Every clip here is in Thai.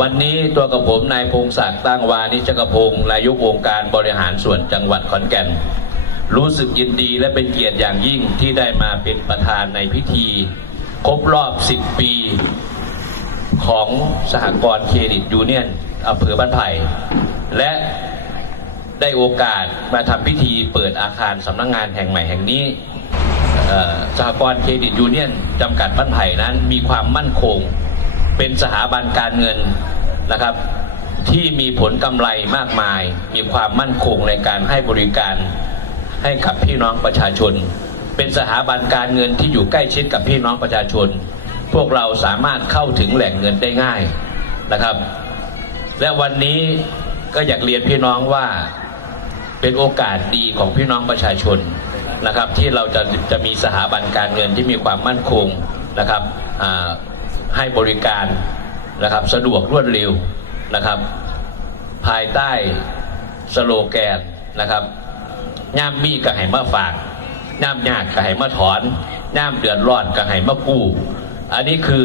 วันนี้ตัวกับผมนายพงศักดิ์ตั้งวานิจกพงศ์นายกองค์การบริหารส่วนจังหวัดขอนแก่น รู้สึกยินดีและเป็นเกียรติอย่างยิ่งที่ได้มาเป็นประธานในพิธี ครบรอบ 10 ปี ของสหกรณ์เครดิตยูเนียนอำเภอบ้านไผ่และได้โอกาสมาทำพิธีเปิดอาคารสำนักงงานแห่งใหม่แห่งนี้สหกรณ์เครดิตยูเนียนจำกัดบ้านไผ่นั้นมีความมั่นคง เป็นสถาบันการเงินนะครับ ที่มีผลกำไรมากมาย มีความมั่นคงในการให้บริการให้กับพี่น้องประชาชน เป็นสถาบันการเงินที่อยู่ใกล้ชิดกับพี่น้องประชาชน พวกเราสามารถเข้าถึงแหล่งเงินได้ง่ายนะครับ และวันนี้ก็อยากเรียนพี่น้องว่าเป็นโอกาสดีของพี่น้องประชาชนนะครับ ที่เราจะจะมีสถาบันการเงินที่มีความมั่นคงนะครับอ่า ให้บริการนะครับ สะดวกรวดเร็วนะครับ ภายใต้สโลแกนนะครับย่ามมีกระไหมาฝากย่ามยากกระไหมาถอนย่ามเดือดร้อนกระไหมากู้ อันนี้คือ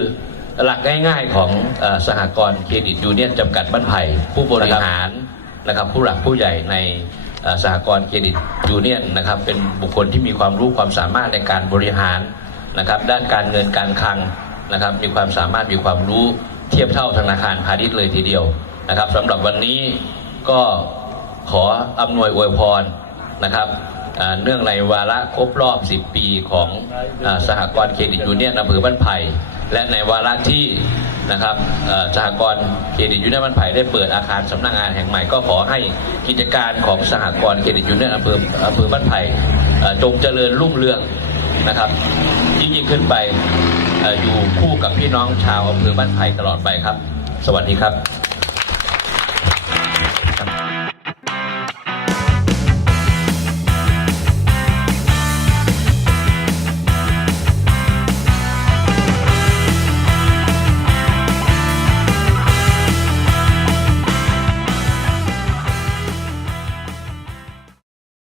หลักง่ายๆของอสหกรณ์เครดิตยูเนียนจำกัดบ้านไผ่ผู้บริหารนะครับ ผู้หลักผู้ใหญ่ในสหกรณ์เครดิตยูเนียนนะครับ เป็นบุคคลที่มีความรู้ความสามารถในการบริหารนะครับ ด้านการเงินการคลัง นะครับ มีความสามารถมีความรู้เทียบเท่าธนาคารพาณิชย์เลยทีเดียวนะครับสำหรับวันนี้ก็ขออำนวยอวยพรนะครับเนื่องในวาระครบรอบ 10 ปีของอสหกรณ์เครดิตยูเนียนอำเภอบ้านไผ่และในวาระที่นะครับสหกรณ์เครดิตยูเนียนบ้านไผ่ได้เปิดอาคารสำนักงานแห่งใหม่ก็ขอให้กิจการของสหกรณ์เครดิตยูเนียนอำเภออำเภอบ้านไผ่จงเจริญรุ่งเรืองนะครับยิ่งยิ่งขึ้นไป อยู่คู่กับพี่น้องชาวอำเภอบ้านไผ่ตลอดไปครับ สวัสดีครับ